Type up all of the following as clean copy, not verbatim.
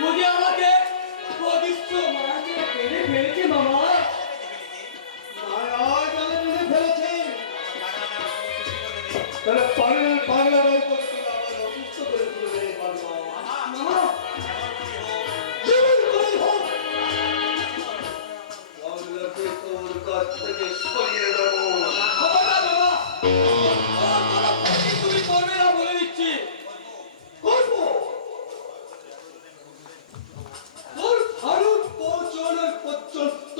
বুঝি আমাকে অদৃশ্য মাকে মেরে ফেলেছে মামা। তাহলে পাগলাটাই করতে আমার অসুস্থ করে তুলবে পারবো মামা যেমন করে হোক পাগলাকে তোর কাছ থেকে সরিয়ে দেবো। খবরদার মামা, ওর কোনো ক্ষতি তুমি করবে না বলে দিচ্ছি। করবো তোর ভারত পৌঁছানোর পর্যন্ত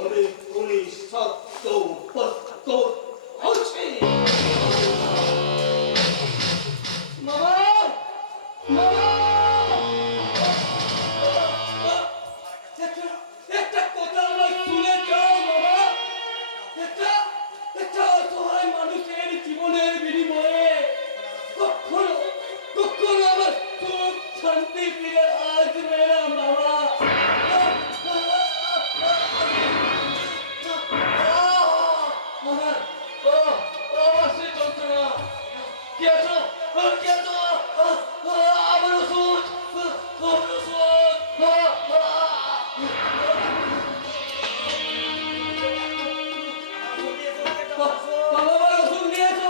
অনেক পুলিশ সত্য পত্য আছে। মামা মামা একটা কথা আমার শুনে যাও মামা। একটা একটা অসহায় মানুষের জীবনের বিনিময়ে কখনো কখনো আমার সুখ শান্তি ফিরে আসবে না মামা। আমার ও ও সে যন্ত্রণা কি আছো কি আছো আমার ওষুধ আমার ওষুধ। বাবা আমার ওষুধ নিয়েছো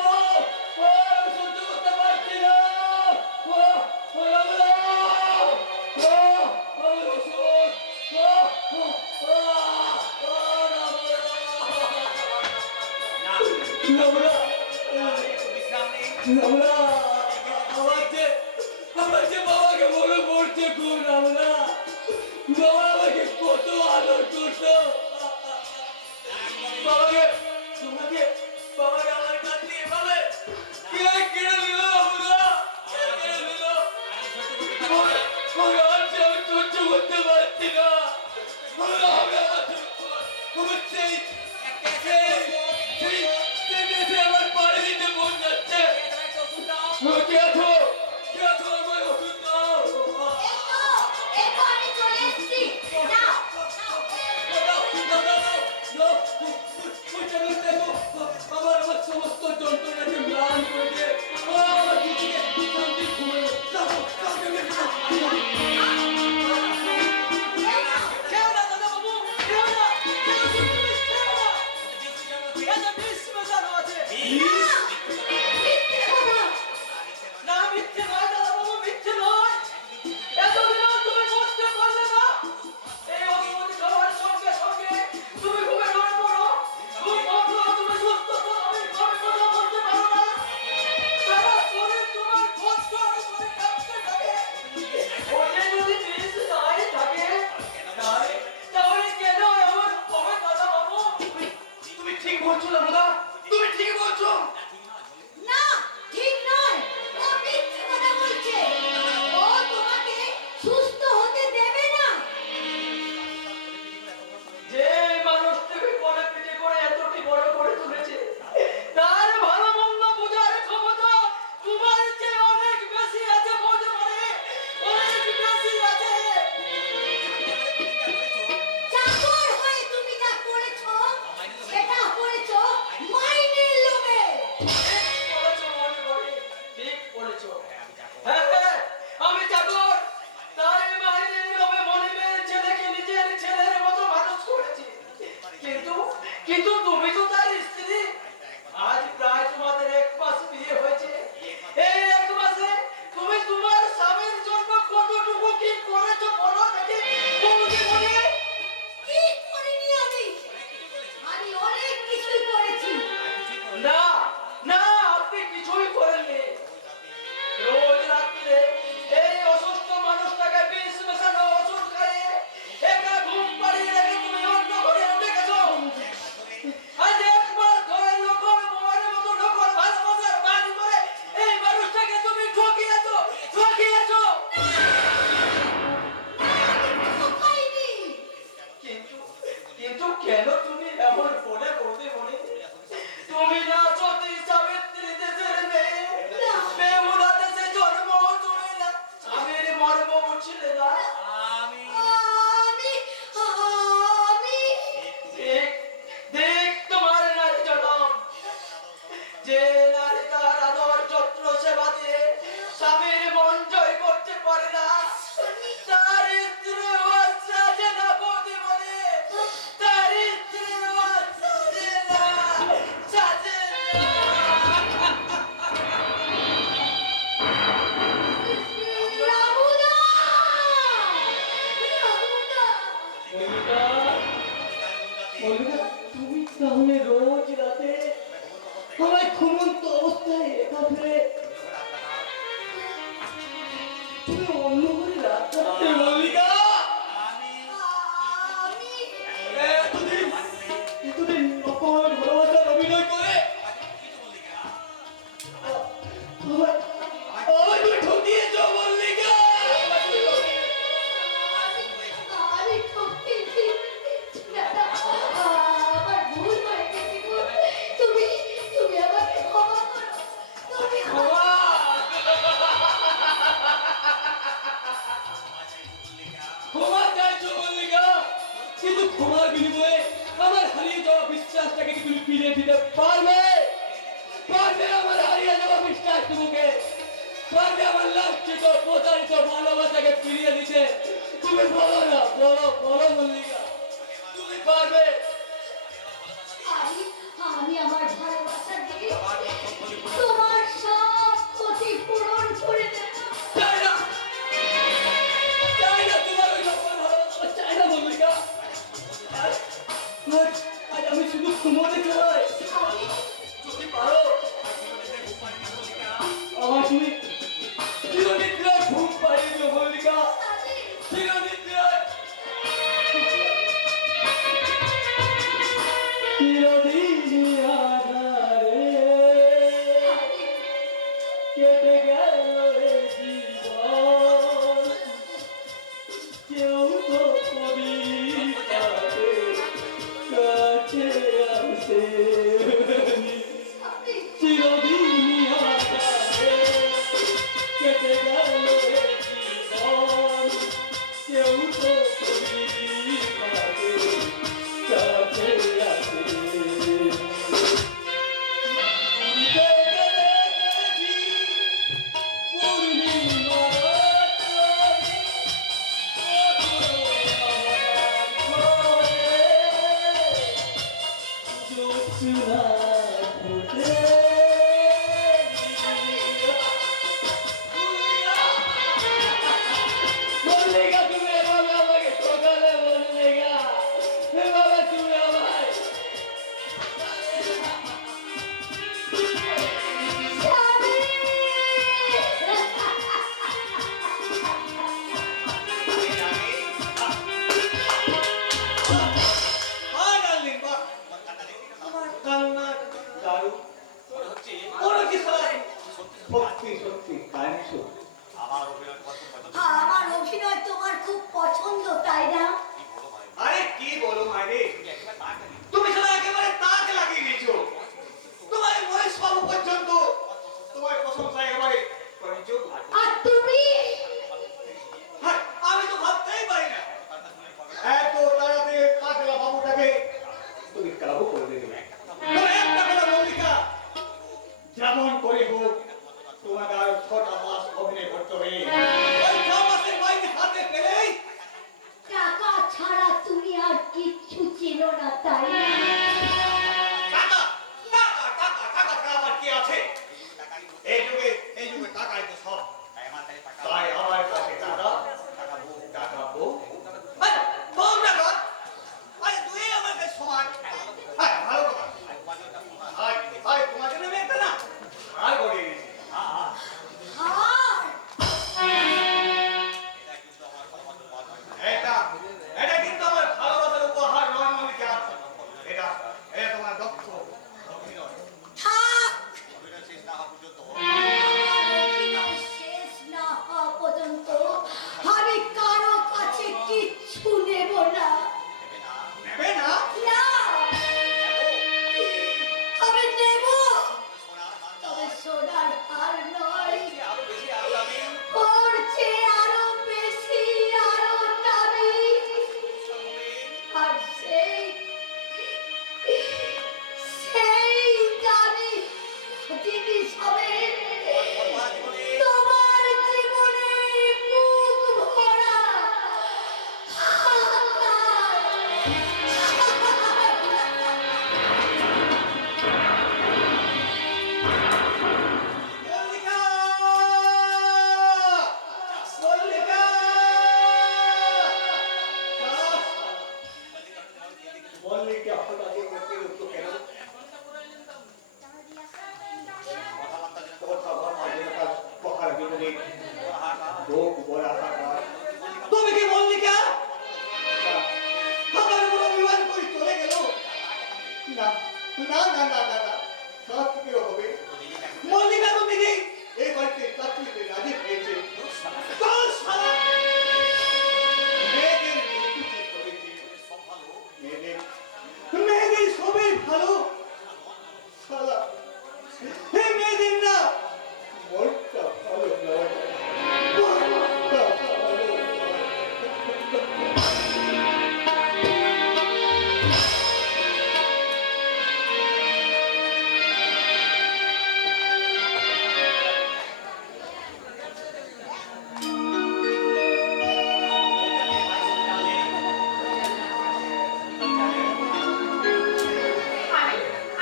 সহ্য করতে পারছি না। আমার ওষুধ আমার যে বাবাকে মনে পড়ছে খুব রামলা। বাবা আমাকে কত আদর করতো। বাবাকে তোমাকে বাবাকে আমার কাছ থেকে পাবে কে কেড়ে নিল আমরা কেড়ে নিল। আমি সহ্য করতে পারছি না। আমার পাড়ি দিতে মন যাচ্ছে। কে আছো কে আছো আমার ওষুধ দাও। আমি চলে এসেছি নাও আমার সমস্ত যন্ত্রণাকে ম্লান করে দিয়ে আমার দিদিকে শান্তি ঘুমে কেউ না দাদা বাবু, কেউ না, কেউ শুনতে কেউ না। এটা বিষ মেশানো আছে। না মিথ্যে নয় দাদা বাবু, মিথ্যে নয়। এতদিনও তুমি বুঝতে পারলে না? এই ওষুধ খাওয়ার সঙ্গে সঙ্গে তুমি ঘুমে ধরে পড়ো। ঘুম ভাঙলো, তুমি সুস্থ স্বাভাবিক ভাবে কথা বলতে পারো না। সারা শরীর তোমার খোঁচখোঁচ করে কাঁপতে থাকে। ওতে যদি বিষ নাই থাকে, তাহলে কেন এমন হবে দাদা বাবু? তুমি ঠিক বলছো না দাদা, তুমি ঠিক বলছো। না ঠিক নয় ও মিথ্যে কথা বলছে ও তোমাকে সুস্থ হতে দেবে না যে মানুষটাকে কোলে পিঠে করে এতটি বড় করে তুলেছে তার ভালো মন্দ বোঝার ক্ষমতা তোমার চেয়ে অনেক বেশি আছে বলতে পারে, অনেক বেশি আছে। চাকর হয়ে তুমি যা করেছো সেটা করেছো মাইনের লোভে ঠিক বলেছো মনে করে, ঠিক বলেছো। হ্যাঁ হ্যাঁ, আমি চাকর, তাই মাইনের লোভে মনিবের ছেলেকে নিজের ছেলের মতো মানুষ করেছি। কিন্তু কিন্তু তুমি তো তার স্ত্রী। আজ প্রায় তোমাদের 1 মাস বিয়ে হয়েছে। এই 1 মাসে তুমি তোমার স্বামীর জন্য কতটুকু কি করেছো বলো দেখি, বৌদি বলে। কি করিনি আমি আমি অনেক কিছুই করেছি না না, আপনি কিছুই করেননি। রোজ রাত্রে এই অসুস্থ মানুষটাকে বিষ মেশানো ওষুধ খাইয়ে একা ঘুম পাড়িয়ে রেখে তুমি অন্য ঘরে উঠে গেছো। আজ 1 মাস ধরে লোকের মোবাইলের মতো লোকের ভালোবাসার বাড়ি করে এই মানুষটাকে তুমি ঠকিয়েছো, ঠকিয়েছো। ঠকাইনি কিন্তু কিন্তু কেন তুমি এমন বলে বলতে বলে? তুমি না সতী সাবিত্রী দেশের মেয়ে, বেহুলা দেশে জন্ম, তুমি না স্বামীর মর্ম বুঝলে না। আমি দেখ দেখ তোমার নারী জনম, যে নারী তার আদর যত্ন সেবা দিয়ে স্বামীর মন জয় করতে পারে না, শুনি মল্লিকা, তুমি তাহলে রোজ রাতে আমায় ঘুমন্ত অবস্থায় একা ফেলে তুমি অন্য করে রাত কাটাতে, মল্লিকা। আমি এতদিন অপমান ভালোবাসার অভিনয় করে আমায় তুমি ঠকিয়েছ, মল্লিকা। আমি ঠকেছি দাদা, আমার ভুল হয়ে গেছে গো। তুমি আমাকে ক্ষমা করো, তুমি ক্ষমা চাইছো, মল্লিকা, কিন্তু ক্ষমার বিনিময়ে আমার হারিয়ে যাওয়া বিশ্বাসটাকে কি তুমি ফিরে দিতে পারবে? পারবে আমার হারিয়ে যাওয়া বিশ্বাস তোমাকে? পারবে আমার লাঞ্ছিত প্রতারিত ভালোবাসাকে ফিরিয়ে দিতে? তুমি বলো না, বলো মল্লিকা, তুমি পারবে? আমি আমার ভালোবাসা দিয়ে তোমার সব ক্ষতি পূরণ করে দেব। চাই না তোমার ওই সফল ভালোবাসা চাই না, মল্লিকা। আজ আমি শুধু ঘুমোতে চাই। যদি পারো আমার তুমি চিরনিদ্রায় ঘুম পাড়িয়ে দিও, মল্লিকা, চিরনিদ্রায়। চিরদিন আধার মেয়েকে হঠাৎ করে উঠলো কেন? তুমি কি মল্লিকা আমার উপর অভিমান করে চলে গেল? না না না না না না সব কি হবে? মল্লিকা তুমি কি এই বাড়িতে চাকরিতে রাজি হয়েছে। কোন শালা? মেয়েদের নিকুচি করেছে। মেয়েদের সবই ভালো, শালা এই মেয়েদের না মনটা ভালো নয়। মনটা ভালো নয়।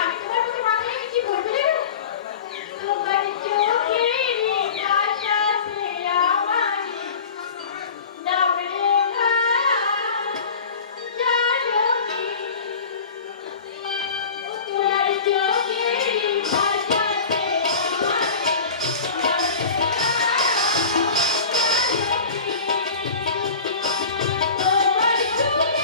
আমি তোমার প্রতি মাথা রেখে কি বলতে দেবো? তোমার চোখের আকাশে আমার নাম লেখা জানো কি? তোমার চোখের আকাশে আমার নাম লেখা জানো কি? তোমার চোখে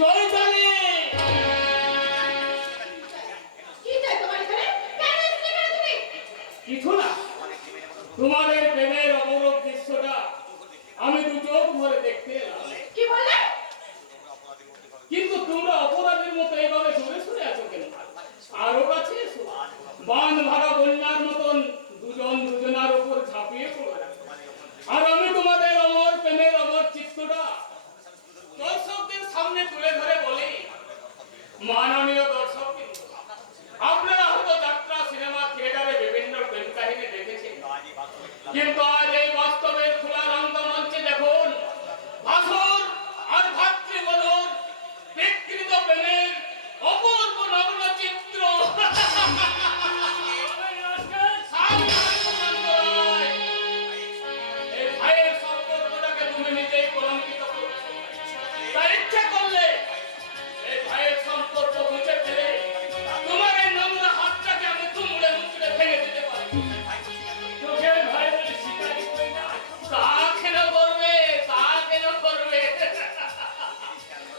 চৈতালি! কি চাই তোমার এখানে? কেন এসেছো এখানে তুমি? কিছু না, তোমাদের প্রেমের অপরূপ দৃশ্যটা আমি দু চোখ ভরে দেখতে এলাম। কি বললে? কিন্তু তোমরা অপরাধের মতো এইভাবে দূরে সরে আছো কেন? আরো কাছে এসো। বান ভাগা বন্যার মতন দুজন দুজনার উপর ঝাঁপিয়ে পড়ো। আর আমি তোমাদের অমর প্রেমের অমর চিত্রটা দর্শকদের সামনে তুলে ধরে বলি, মাননীয় দর্শক, আপনারা হয়তো যাত্রা সিনেমা থিয়েটারে বিভিন্ন প্রেম কাহিনী দেখেছেন, কিন্তু আজ এই বাস্তবের খোলা রঙ্গমঞ্চে দেখুন ভাসুর আর ভাতৃবধূর বিকৃত প্রেমের অপূর্ব নগ্ন চিত্র। এই ভাইয়ের সম্পর্কটাকে তুমি নিজেই কলঙ্কিত করছো। তাই ইচ্ছা করলে এই ভাইয়ের সম্পর্ক মুছে ফেলে তোমার এই নোংরা হাতটাকে আমি তুমড়ে মুচড়ে ভেঙে দিতে পারি। চোখের ভাই বলে স্বীকারই করি না। তা কেন করবে? তা কেন করবে?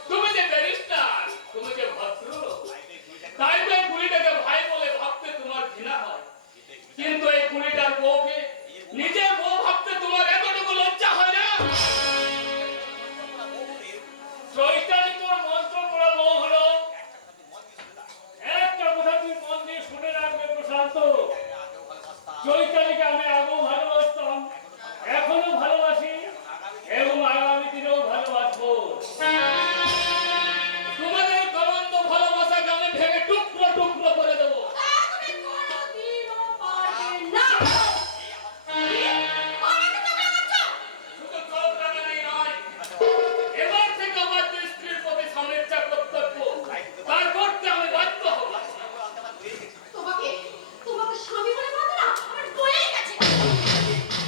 তুমি যে ব্যারিস্টার, তুমি যে ভদ্রলোক, তাই তো এই কুড়িটাকে ভাই বলে ভাবতে তোমার ঘৃণা হয়। কিন্তু এই কুড়িটার বউকে নিজের বউ ভাবতে তোমার এতটুকু লজ্জা হয় না? চৈতালি তোর মন্ত্র করা বউ হলো। একটা কথা তুই মন দিয়ে শুনে রাখবে প্রশান্ত, চৈতালিকে আমি আগেও ভালোবাসতাম, এখনো ভালোবাসি এবং আগামী দিনেও ভালোবাসবো। তোমাদের গলন্দ ভালোবাসাকে আমি ভেঙে টুকরো টুকরো করে দেবো। তুমি কোনোদিনও পারবে না। কি? আমাকে তোমরা মারছো? শুধু চোখ রাঙানি নয়, এবার থেকে আমার যে স্ত্রীর প্রতি স্বামীর যা কর্তব্য তা করতে আমি বাধ্য হব। তোমাকে স্বামী বলে কথা না আমার বলেই গেছে।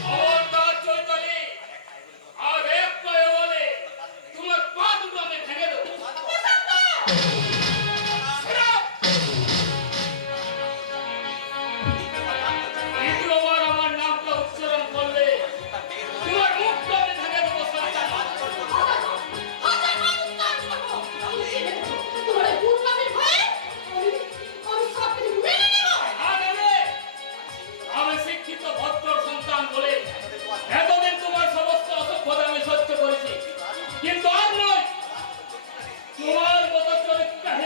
খবরদার চৈতালি, আর এক পায়ে বলে তোমার পা দুটো আমি ভেঙে দেবো। দ্বিতীয়বার আমার নামটা উচ্চারণ করলে তোমার মুখটা আমি ভেঙে দেবো। তোমার এই বুড়নামের ভয়ে আমি সব কিছু মেনে নেব। আমি শিক্ষিত ভদ্র সন্তান বলে এতদিন তোমার সমস্ত অসভ্যতা আমি সহ্য করেছি, কিন্তু আর নয়। তোমার মতো চরিত্রহীন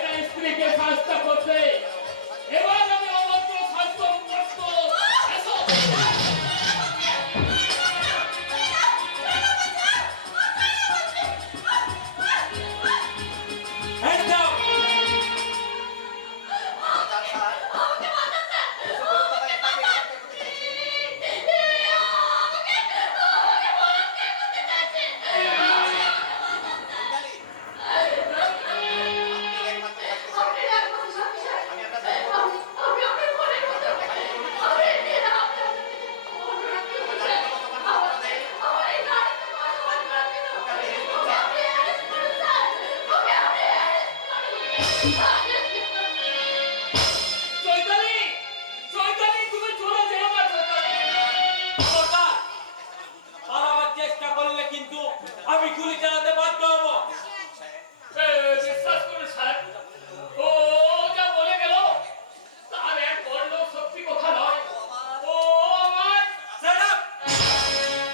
চৈতালি, চৈতালি, তুমি চলে যেও না চৈতালি। খবরদার! পালাবার চেষ্টা করলে কিন্তু আমি গুলি চালাতে বাধ্য হব। বিশ্বাস করুন সাহেব, ও যা বলে গেল তার এক বর্ণ সত্যি কথা নয়। ও আমার Shut up!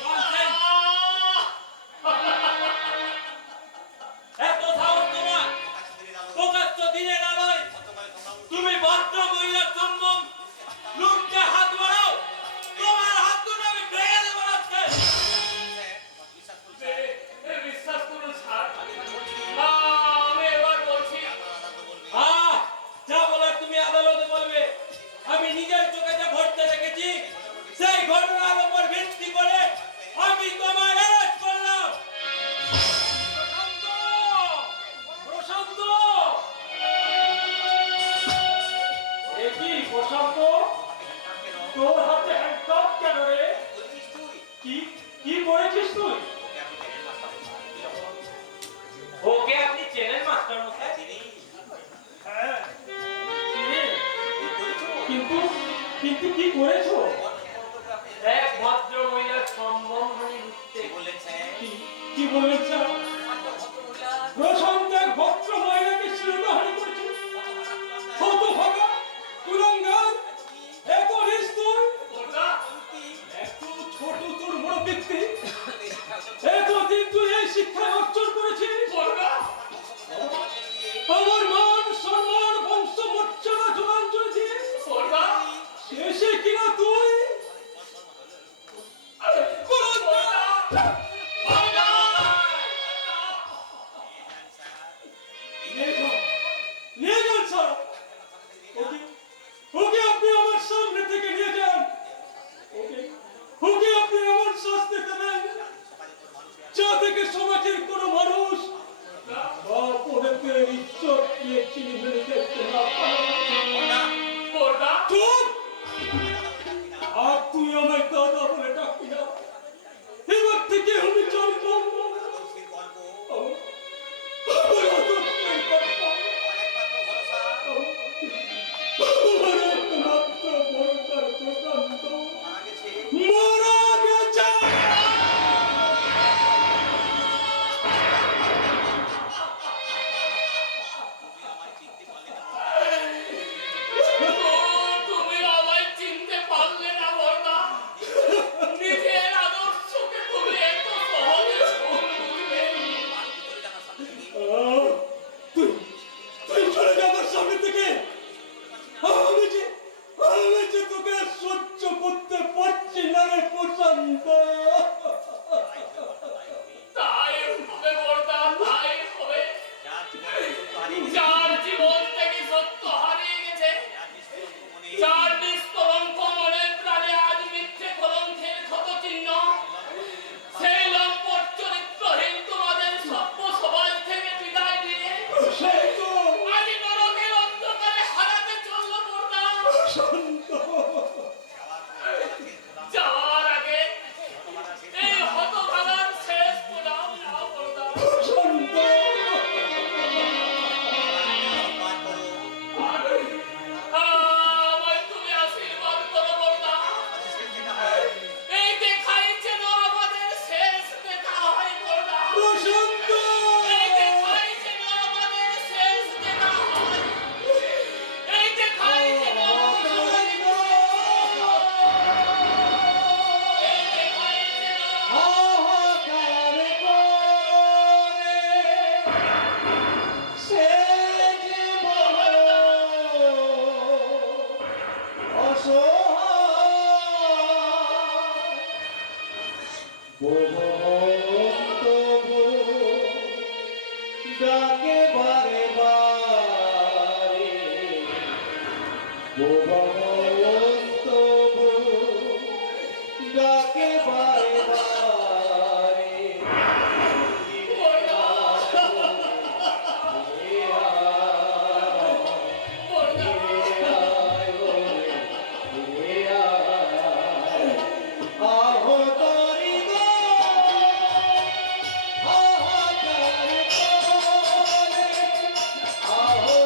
Nonsense! এত সাহস তোমার! প্রকাশ্য দিনের আলোয় তুমি ভদ্র মহিলার সম্মান লোককে হাত বাড়াও! তোমার হাত দুটো আমি ভেঙে দেবো আজকে! বিশ্বাস করুন স্যার, আমি এবার বলছি যা বলার তুমি আদালতে বলবে। আমি নিজের চোখে যা ঘটতে দেখেছি সেই ঘটনার উপর ভিত্তি করে আমি তোমায় অ্যারেস্ট করলাম। প্রশান্ত! প্রশান্ত! এ কি প্রশান্ত, তোর হাতে হ্যান্ডকাপ কেন রে? কি কি করেছিস তুই? ওকে আপনি চেনেন মাস্টার মশাই? হ্যাঁ চিনি। কিন্তু কিন্তু কি করেছো? এক ভদ্র মহিলার সম্বন্ধে উঠতে কি বলেছে? প্রশান্ত এক ভদ্র মহিলাকে শিরোধারী করেছে। হতভাগা, কুলাঙ্গার, এত নিষ্ঠুর, এত ছোট তোর বড় ব্যক্তি, এতদিন তুই এই শিক্ষা অর্জন করেছিস। আমার মান সম্মান বংশ মর্যাদা জোগান দিয়ে শেষে কিনা তুই নিয়ে যান স্যার, ওকে আপনি আমার সামনে থেকে নিয়ে যান। ওকে আপনি আমার শাস্তি দেবেন, যা থেকে সমাজের কোনো মানুষ বাপের ইজ্জত দিয়ে চিনি মেনে দেখতে না পারে। চুপ! আর তুই আমায় দাদা বলে ডাকবি না। এবার থেকে আমি জানবো আমার আদর্শের কথা। আমার একমাত্র ভরসার প্রশান্ত মারা গেছে। তুমি আমায় চিনতে পারলে না বর্দা? নিজের আদর্শকে তুমি এত সহজে ভুল বুঝবে? তুই তুই চলে যা আমার সামনে থেকে। আমি যে তোকে সহ্য করতে পারছি না রে প্রশান্ত। তাই হবে বর্দা, তাই হবে। যার জীবন থেকে সত্য হারিয়ে গেছে, যার নিষ্কলঙ্ক মনে প্রাণে আজ মিথ্যে কলঙ্কের ক্ষত চিহ্ন, সেই লম্পট চরিত্রহীন তোমাদের সভ্য সমাজ থেকে বিদায় দিয়ে প্রশান্ত, আজ নরকের অন্ধকারে হারাতে চলল বর্দা। প্রশান্ত, যাওয়ার আগে এই হতভাগার শেষ প্রণাম নাও বর্দা। প্রশান্ত। আমায় তুমি আশীর্বাদ করো বর্দা। এই দেখাই যেন আমাদের শেষ দেখা হয় বর্দা। প্রশান্ত, এই দেখাই যেন আমাদের শেষ দেখা হয়। এই দেখাই যেন আমাদের শেষ দেখা হয়। এই দেখাই যেন হাহাকার করে সে জীবন অসহায় তবু ডাকে বারে বারে তবু ডাকে বারে বারে আহো তরি গো হাহাকার করে আহো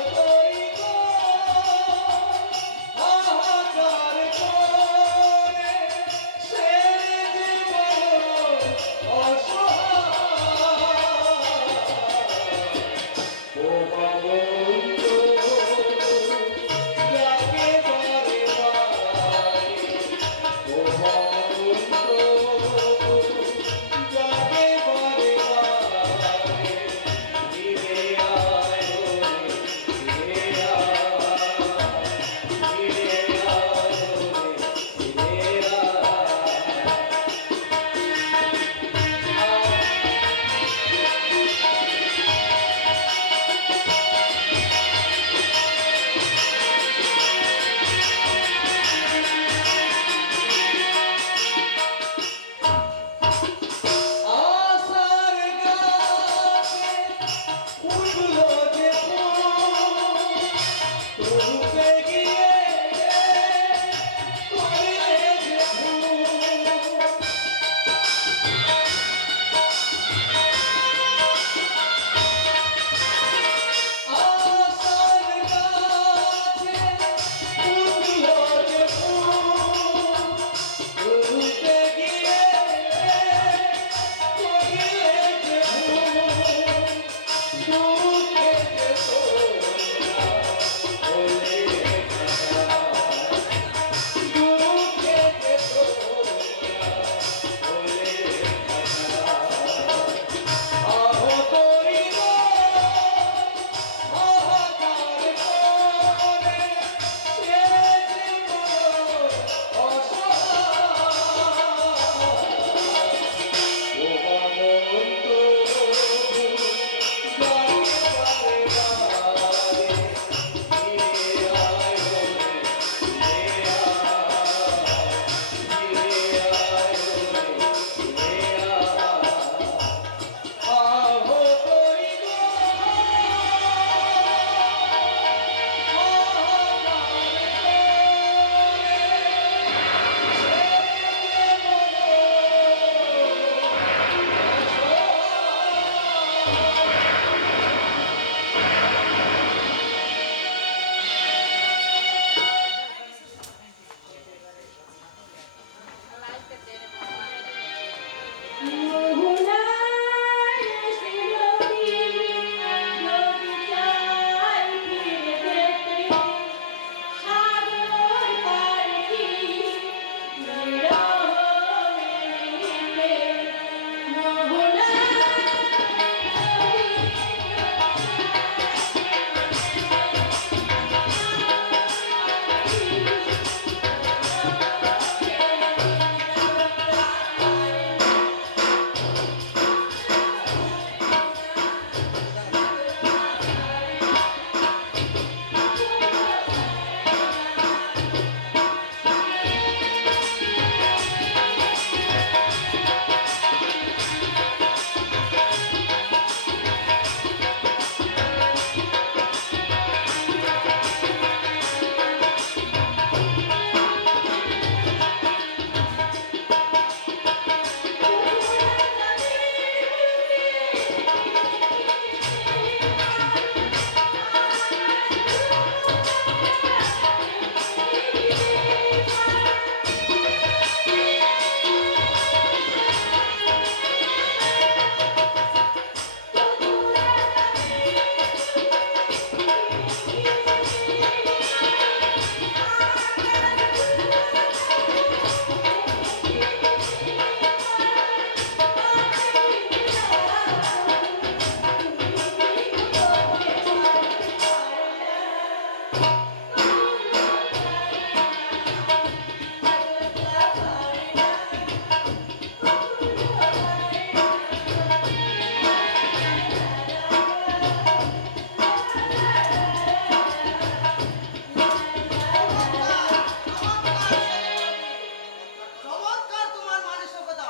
চমৎকার তোমার মানসিকতা।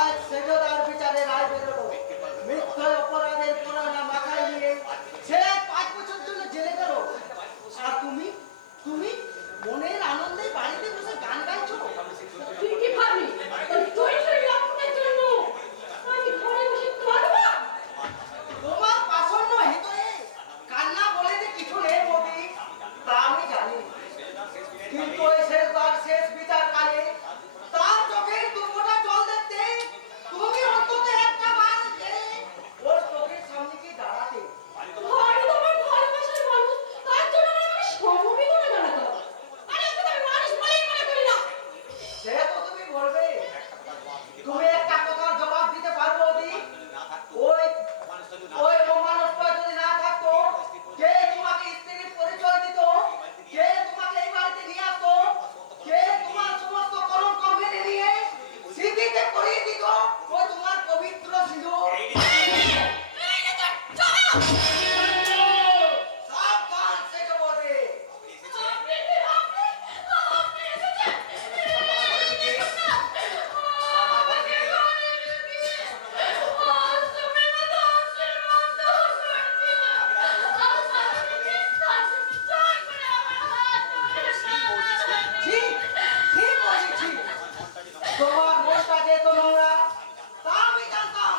আজ সেজদার বিচারে রায় বেরোলো। মিথ্যা অপরাধের পুরানা মাথায় নিয়ে সে 5 বছর জন্য জেলে গেল। আর তুমি তুমি মনের আনন্দে বাড়িতে বসে গান গাইছো। তুই কি ভাবলি ওই চরিত্রের লক্ষণের জন্য আমি ঘরে বসে কাঁদবো? তোমার পাষণ্ড হৃদয়ে কান্না বলে যে কিছু নেই বৌদি, তা আমি জানি। কিন্তু এই শেষবার শেষ বিচারকালে তার চোখের দুর্গটা জল দেখতে তুমি অন্তত একটা বার গিয়ে ওর চোখের সামনে গিয়ে দাঁড়াতে। ঘরে তো আমার ভালোবাসার মানুষ, তার জন্য আমাকে সমবেদনা জানাতে হবে। আরে আমি তো মানুষ বলেই মনে করি না। সে তো তুমি বলবে। তুমি একটা কথার জবাব দিতে পারবো বৌদি? ওই ওই অমানুষটা যদি না থাকতো, কে তোমাকে স্ত্রীর পরিচয় দিত? কে তোমাকে এই বাড়িতে নিয়ে আসতো? কে তোমার সমস্ত কলঙ্ক মেনে নিয়ে স্মৃতিতে পরিয়ে দিত ওই তোমার পবিত্র সিঁদুর? সাবধান সেটা বলবে। ঠিক ঠিক বলেছি। তোমার মনটা যে এত নোংরা তা আমি জানতাম।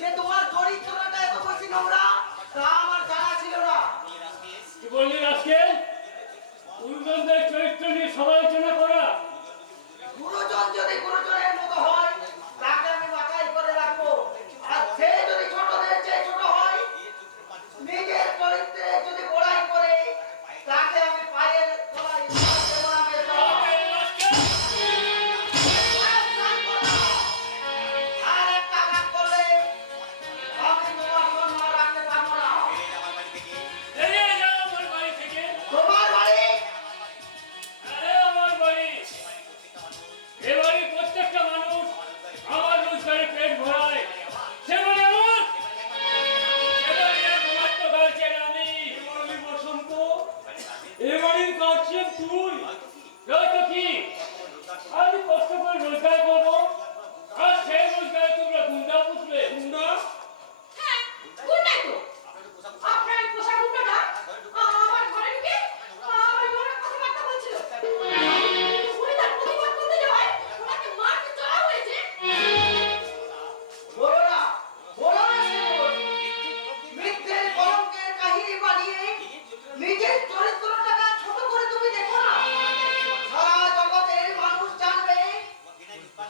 যে তোমার চরিত্রটা এত বেশি নোংরা তা আমার জানা ছিল না। কি বললি আজকে গুরুজনদের চরিত্র নিয়ে সমালোচনা করা? গুরুজন যদি গুরুজনের মতো হয় তাকে আমি মাথায় করে রাখবো। আর সে যদি ছোটদের চেয়ে ছোট হয়, নিজের চরিত্রে যদি বড়াই করে, তাকে আমি পায়ের তলায় দেবো না বেটা। আর একটা কাজ করলে আমি তোমার সম্মান রাখতে পারবো না। বেরিয়ে যাও আমার বাড়ি থেকে। তোমার বাড়ি আরে আমার বাড়ি, এ বাড়ির প্রত্যেকটা মানুষ আমার রোজগারে পেট ভরায়। সে বাড়ি আমার, সে বাড়ি একমাত্র গার্জিয়ান আমি। বলি বসন্ত, এ বাড়ির গার্জিয়ান তুই? নয়তো কি আমি কষ্ট করে রোজগার করবো, আর সেই রোজগারে তোমরা গুন্ডা পুষবে? গুন্ডা? হ্যাঁ, গুন্ডাই তো। আপনার এই পোষা গুন্ডাটা আমার ঘরে ঢুকে আমার বউয়ের কথাবার্তা বলছিল। উনি তার প্রতিবাদ করতে যাওয়ায় ওনাকে মারতে চড়া হয়েছে। বলো না, বলো না সে বল। মিথ্যের কলঙ্কের কাহিনী বানিয়ে নিজের চরিত্রটাকে ছোট করে তুমি দেখো না। সারা জগতের মানুষ জানবে,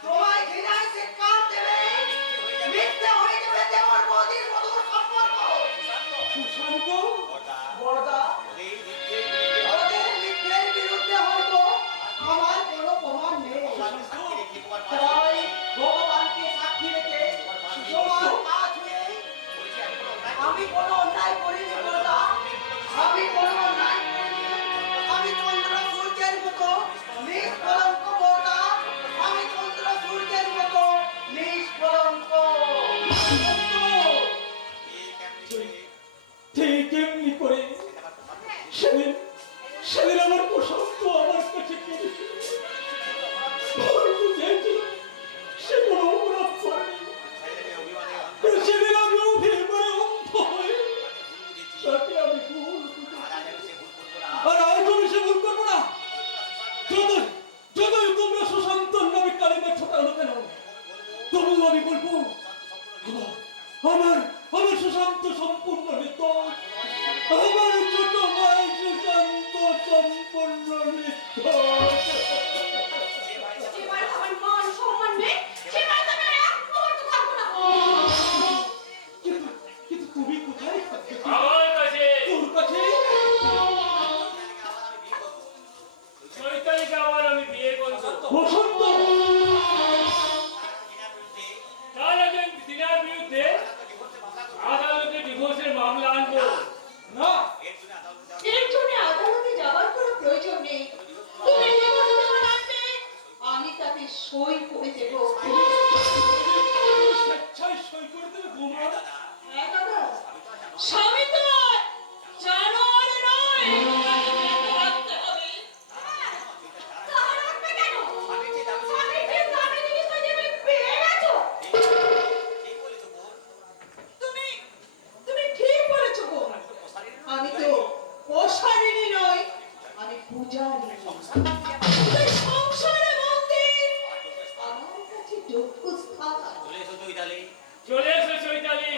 তোমায় ঘৃণায় চিৎকার দেবে, মিথ্যে হয়ে যাবে দেওয়ার বৌদির মধুর সম্পর্ক। সুশান্ত? বড়দা, ওদের মিথ্যের বিরুদ্ধে হয়তো আমার কোনো প্রমাণ নেই। তাই ভগবানকে সাক্ষী রেখে তোমার পা ছুঁয়ে আমি কোনো অন্যায় করিনি বড়দা, আমি কোনো অন্যায় করিনি। আমি চন্দ্র সূর্যের মতো নিষ্কলঙ্ক বড়দা, আমি চন্দ্র সূর্যের মতো নিষ্কলঙ্ক। ঠিক এমনি করে সেদিন সেদিন আমার প্রশান্ত আমার কাছে কেঁদেছিল। হয়তো চেয়েছিল সে কোনো অপরাধ করেনি। সেদিন আমি অভিনয় করে অন্ধ হয়ে আমার আমার সুশান্ত সম্পূর্ণ নির্দোষ, আমার ছোট ভাই সুশান্ত সম্পূর্ণ নির্দোষ। যে বাড়ি আমার মান সম্মান নেই সে বাড়িতে আমি আর এক মুহূর্ত থাকবো না। কিন্তু কিন্তু তুমি কোথায় থাকতে? আমার কাছে তোর কাছে? চৈতালিকে আবার আমি বিয়ে করবো। বসন্ত, তার আগে দিনার বিরুদ্ধে আদালতে ডিভোর্সের মামলা আনবো। না এর জন্য আদালতে যাবার কোনো প্রয়োজন নেই। তুমি ডিভোর্স পেপার আনবে, আমি তাতে সই করে দেব। স্বেচ্ছায় সই করে দেবে বৌমা? হ্যাঁ দাদা, স্বামী তো জানোয়ার নয়, রাখতে হবে। তা রাখবে কেন? স্বামীর যে দামি জিনিসটা যে তুমি পেয়ে গেছো। তুমি ঠিক বলেছো বোন। আমি তো পোষারিনী নই, আমি পূজারি। তাই সংসারে বলতে আমার কাছে যোগ্য স্থান। চলে এসো চৈতালি,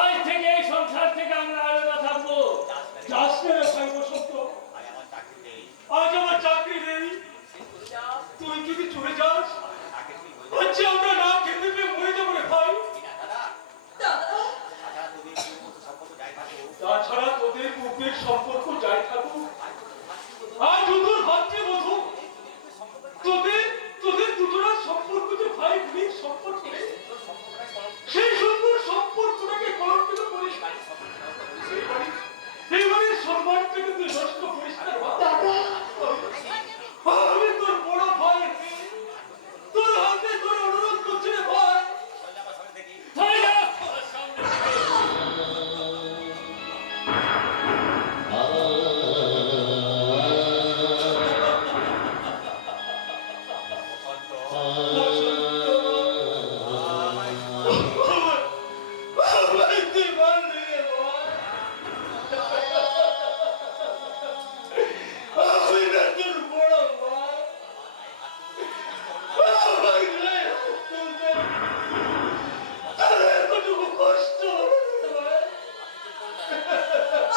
আজ থেকে এই সংসার থেকে আমরা আলাদা থাকবো। যাস না রে ভাই বসন্ত, আজ আমার চাকরি নেই, তুই যদি চলে যাস আচ্ছা আমরা না খেতে পেয়ে মরে যাবো রে ভাই। দাদা, তাছাড়া তোদের বুকের সম্পর্ক যাই থাকুক, আজ তোর ভাতৃ বধূ, তোদের তোদের দুজনের সম্পর্ক যে ভাই বোনের সম্পর্ক, সেই সুন্দর সম্পর্কটাকে কলঙ্কিত করিস না। এই বাড়ির সম্মানটাকে তুই নষ্ট করিস না। দাদা, আমি তোর বড় ভাই, তোর হাতে তোর অনুরোধ করছি রে ভাই। হয় না, আমার সামনে থেকে।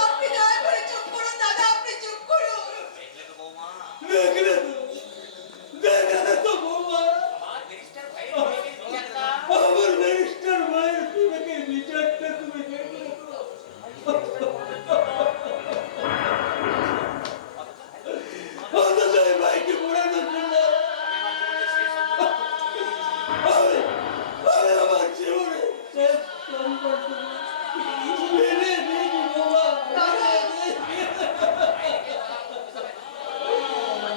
আপনি দয়া করে চুপ করুন দাদা, আপনি চুপ করুন। আমার ব্যারিস্টার ভাইয়ের বিবেকের বিচারটা তুমি দেখলে তো? অথচ এই ভাইকে পড়ানোর জন্য আমি আমার জীবনে শেষ সম্পর্ক মেনে দিয়েছি বাবা।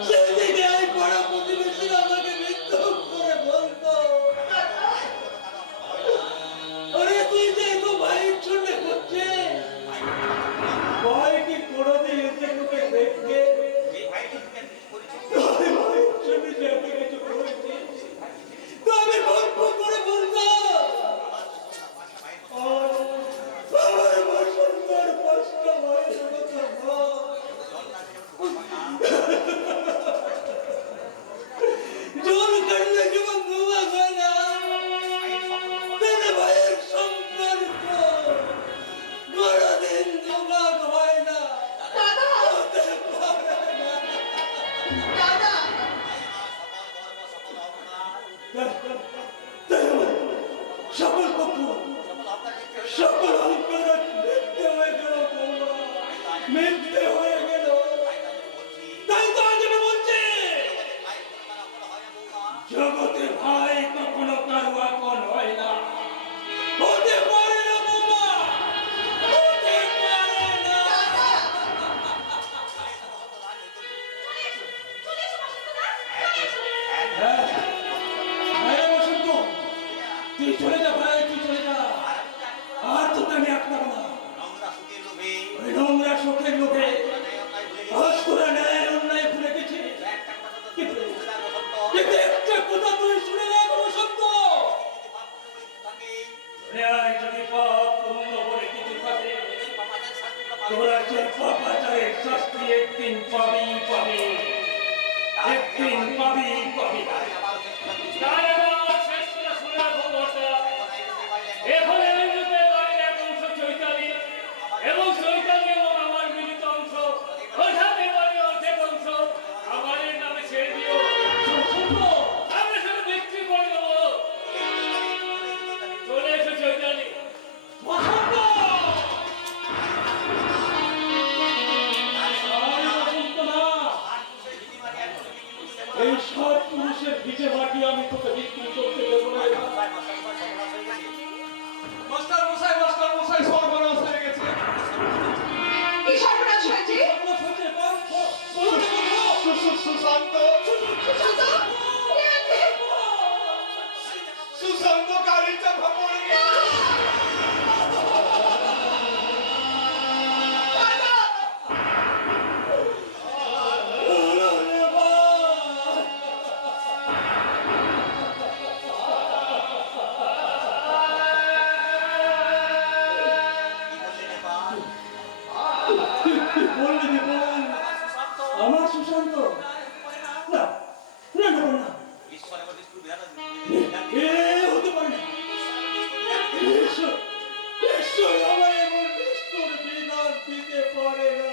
সেদিকে এই পাড়া প্রতিবেশীরা আমাকে মৃত্যু করে বলতো, আরে তুই যে এত ভাইয়ের জন্য করছে, ভাই কি কোনোদিন এসে তোকে দেখবে? আমি ভাইয়ের জন্য যে এত কিছু করেছি, তো আমি গল্প করে বলতাম আমার বসন্তের কষ্ট ভাইয়ের কথা ভাব। জল কাটলে যেমন ধোয়া হয় না, তেমনি ভাইয়ের সম্পর্ক কোনোদিন ধোয়া হয় না, দাদা, হতে পারে না। দাদা, সকল পক্ষ সকল অঙ্কর মিথ্যে হয়ে গেল বৌমা, মিথ্যে হয়ে গেল। তাই তো আজ আমি বলছি, জগতে ভাই কখনো কারো আপন হয় না, হতে পারে না বৌমা, হতে পারে না। চলে এসো বসন্তদা, চলে এসো। হ্যাঁ, হ্যাঁ বসন্ত, তুই চলে যা ভাই, তুই চলে যা, আর তোকে আমি আপনার না। ওই নোংরা শোকের লোকে আজ তোরা ন্যায় অন্যায় ভুলে গেছে। কিন্তু একটা কথা তুই শুনে রাখ বসন্ত, ন্যায় যদি পাপ পুণ্য বলে কিছু থাকে, তোরা যে পাপাচারের শাস্তি একদিন পাবি পাবি, একদিন পাবি পাবি। তার এবার শেষ করে শোনা খবরটা এখন বললি কি বল? আমার সুশান্ত না না না না এ হতে পারে না। ঈশ্বর ঈশ্বর আমার এমন নিষ্ঠুর বিধান দিতে পারে না।